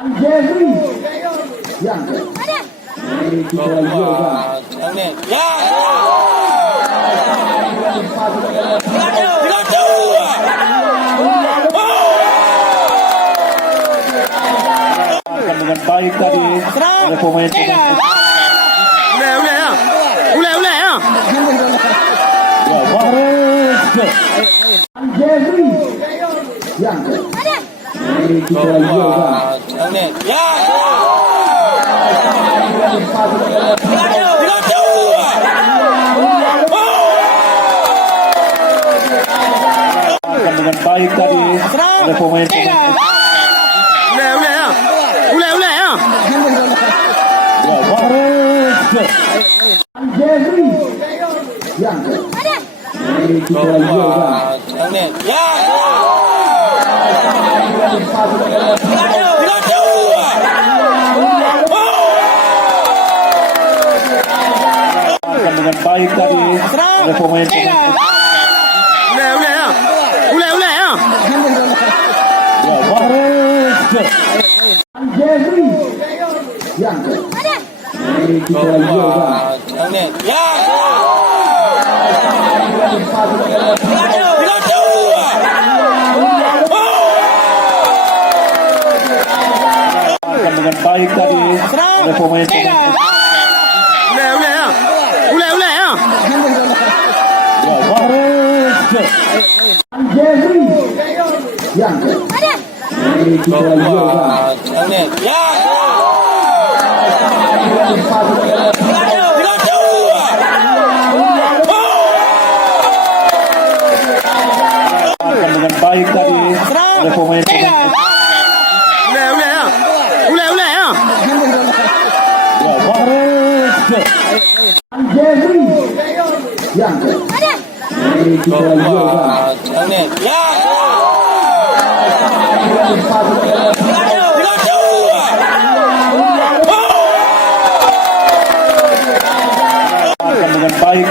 Jerry yang kita Ni. Ya. Dengan baik tadi oleh pemain Ulai ya. ya Mahrez Jerry yang kita Ni. Ya. dengan baik tadi oleh pemain Ulai ya. ya Mahrez Jerry yang kita Ni. Ya. dengan baik tadi oleh pemain Ulai ya. ya Mahrez Jerry yang kita Ni. Ya. dengan baik tadi oleh pemain Ulai ya. ya Mahrez Jerry yang kita Ni. Ya. dengan baik tadi oleh pemain Ulai ya. ya Mahrez Jerry yang kita Ni. Ya. dengan baik